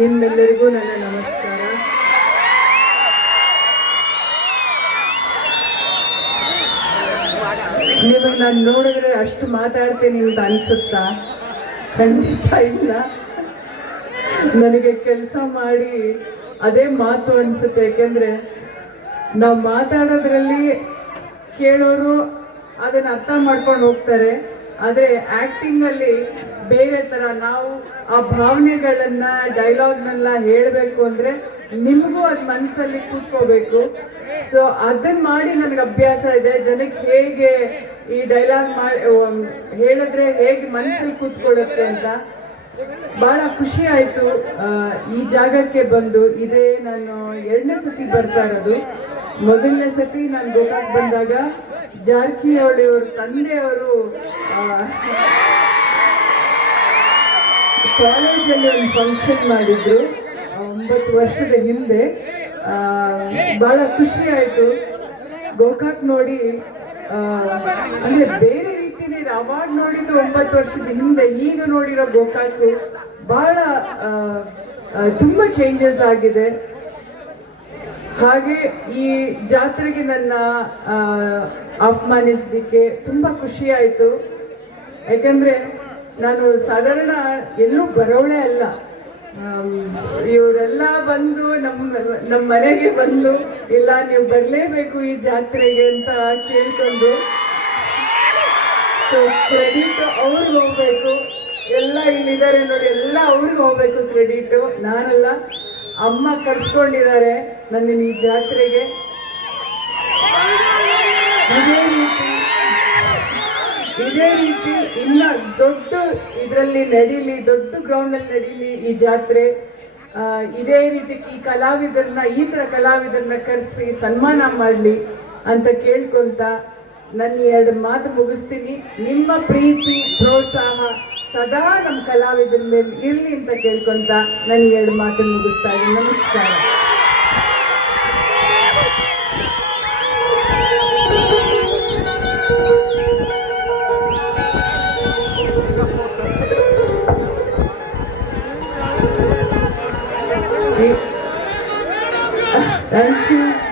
ನಿಮ್ಮೆಲ್ಲರಿಗೂ ನನ್ನ ನಮಸ್ಕಾರ. ನಿಮಗೆ ನಾನು ನೋಡಿದ್ರೆ ಅಷ್ಟು ಮಾತಾಡ್ತೀನಿ ಅಂತ ಅನ್ಸುತ್ತಾ? ಖಂಡಿತ ಇಲ್ಲ. ನನಗೆ ಕೆಲಸ ಮಾಡಿ ಅದೇ ಮಾತು ಅನ್ಸುತ್ತೆ. ಯಾಕೆಂದ್ರೆ ನಾವು ಮಾತಾಡೋದ್ರಲ್ಲಿ ಕೇಳೋರು ಅದನ್ನ ಅರ್ಥ ಮಾಡ್ಕೊಂಡು ಹೋಗ್ತಾರೆ. ಆದರೆ ಆಕ್ಟಿಂಗ್ ಅಲ್ಲಿ ಬೇರೆ ತರ ನಾವು ಆ ಭಾವನೆಗಳನ್ನ ಡೈಲಾಗ್ನೆಲ್ಲ ಹೇಳಬೇಕು ಅಂದ್ರೆ ನಿಮಗೂ ಅದು ಮನಸ್ಸಲ್ಲಿ ಕೂತ್ಕೋಬೇಕು. ಸೊ ಅದನ್ನ ಮಾಡಿ ನನಗೆ ಅಭ್ಯಾಸ ಇದೆ. ಜನಕ್ಕೆ ಹೇಗೆ ಈ ಡೈಲಾಗ್ ಹೇಳಿದ್ರೆ ಹೇಗೆ ಮನಸ್ಸಲ್ಲಿ ಕೂತ್ಕೊಳ್ಳುತ್ತೆ ಅಂತ. ಬಹಳ ಖುಷಿ ಆಯ್ತು ಈ ಜಾಗಕ್ಕೆ ಬಂದು. ಇದೇ ನಾನು 2ನೇ ಸತಿ ಬರ್ತಾ ಇರೋದು. ಮೊದಲನೇ ಸತಿ ನಾನು ಗೋಕಾಕ್ ಬಂದಾಗ ಜಾರಕಿಹೊಳಿ ಅವ್ರ ತಂದೆಯವರು ಕಾಲೇಜಲ್ಲಿ ಒಂದು ಫಂಕ್ಷನ್ ಮಾಡಿದ್ರು 9 ವರ್ಷದ ಹಿಂದೆ. ಬಹಳ ಖುಷಿ ಆಯ್ತು ಗೋಕಾಕ್ ನೋಡಿ. ಅಂದ್ರೆ ಬೇರೆ ರೀತಿಯಲ್ಲಿ ಅವಾಗ ನೋಡಿದ್ದು 9 ವರ್ಷದ ಹಿಂದೆ, ಈಗ ನೋಡಿರೋ ಗೋಕಾಕ್ ಬಹಳ ತುಂಬಾ ಚೇಂಜಸ್ ಆಗಿದೆ. ಹಾಗೆ ಈ ಜಾತ್ರೆಗೆ ನನ್ನ ಆಹ್ವಾನಿಸಲಿಕ್ಕೆ ತುಂಬಾ ಖುಷಿ ಆಯ್ತು. ಯಾಕಂದ್ರೆ ನಾನು ಸಾಧಾರಣ ಎಲ್ಲೂ ಬರೋಳೆ ಅಲ್ಲ. ಇವರೆಲ್ಲ ಬಂದು ನಮ್ಮ ಮನೆಗೆ ಬಂದು ಇಲ್ಲ ನೀವು ಬರಲೇಬೇಕು ಈ ಜಾತ್ರೆಗೆ ಅಂತ ಕೇಳ್ಕೊಂಡು, ಸೊ ಕ್ರೆಡಿಟ್ ಅವ್ರಿಗೆ ಹೋಗ್ಬೇಕು. ಎಲ್ಲ ಇಲ್ಲಿದ್ದಾರೆ ನೋಡಿ, ಎಲ್ಲ ಅವ್ರಿಗೆ ಹೋಗ್ಬೇಕು ಕ್ರೆಡಿಟ್, ನಾನಲ್ಲ. ಅಮ್ಮ ಕರ್ಸ್ಕೊಂಡಿದ್ದಾರೆ ನನ್ನ ಈ ಜಾತ್ರೆಗೆ. ಇದೇ ರೀತಿ ಇನ್ನ ದೊಡ್ಡ ಇದರಲ್ಲಿ ನಡೀಲಿ, ದೊಡ್ಡ ಗ್ರೌಂಡ್ ಅಲ್ಲಿ ನಡೀಲಿ ಈ ಜಾತ್ರೆ. ಇದೇ ರೀತಿ ಈ ತರ ಕಲಾವಿದರನ್ನ ಕರೆಸಿ ಸನ್ಮಾನ ಮಾಡಲಿ ಅಂತ ಕೇಳ್ಕೊಂತ ನನ್ನ 2 ಮಾತು ಮುಗಿಸ್ತೀನಿ. ನಿಮ್ಮ ಪ್ರೀತಿ ಪ್ರೋತ್ಸಾಹ ಸದಾ ನಮ್ಮ ಕಲಾವಿದರ ಮೇಲೆ ಇರಲಿ ಅಂತ ಕೇಳ್ಕೊಂತ ನನ್ನ 2 ಮಾತನ್ನು ಮುಗಿಸ್ತಾ ಇದ್ದೀನಿ. ನಮಸ್ಕಾರ.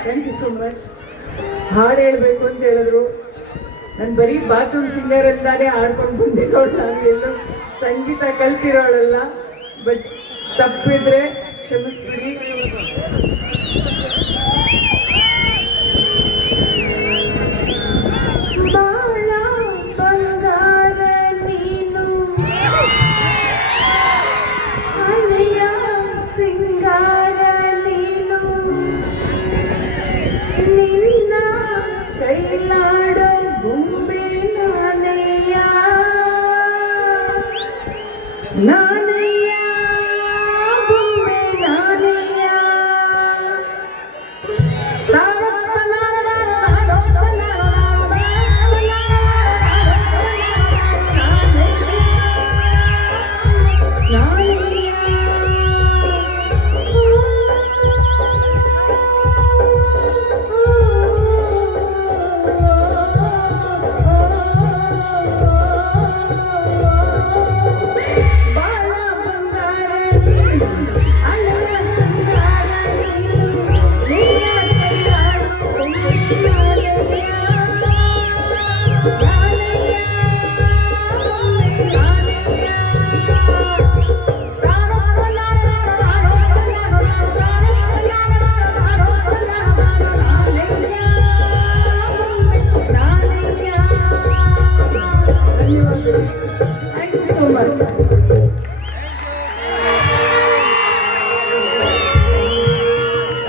Thank you so much. ಹಾಡು ಹೇಳ್ಬೇಕು ಅಂತ ಹೇಳಿದ್ರು. ನಾನು ಬರೀ ಬಾತ್ರೂಮ್ ಸಿಂಗರ್ ಅಂತಾನೆ ಹಾಡ್ಕೊಂಡು ಬಂದಿರೋಳು. ನಾನು ಎಲ್ಲೂ ಸಂಗೀತ ಕಲ್ತಿರೋಳಲ್ಲ. ಬಟ್ ತಪ್ಪಿದ್ರೆ ಕ್ಷಮಿಸ್ಬಿಡಿ.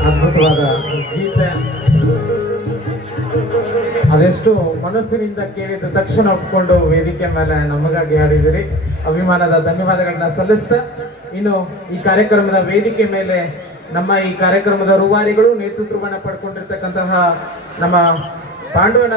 ಅದ್ಭುತವಾದ ಗೀತೆ. ಅದೆಷ್ಟು ಮನಸ್ಸಿನಿಂದ ಕೇಳಿದ ತಕ್ಷಣ ಒಪ್ಕೊಂಡು ವೇದಿಕೆ ಮೇಲೆ ನಮಗಾಗಿ ಹಾಡಿದಿರಿ. ಅಭಿಮಾನದ ಧನ್ಯವಾದಗಳನ್ನ ಸಲ್ಲಿಸ್ತಾ, ಇನ್ನು ಈ ಕಾರ್ಯಕ್ರಮದ ವೇದಿಕೆ ಮೇಲೆ ನಮ್ಮ ಈ ಕಾರ್ಯಕ್ರಮದ ರೂವಾರಿಗಳು ನೇತೃತ್ವವನ್ನು ಪಡ್ಕೊಂಡಿರ್ತಕ್ಕಂತಹ ನಮ್ಮ ಪಾಂಡವನ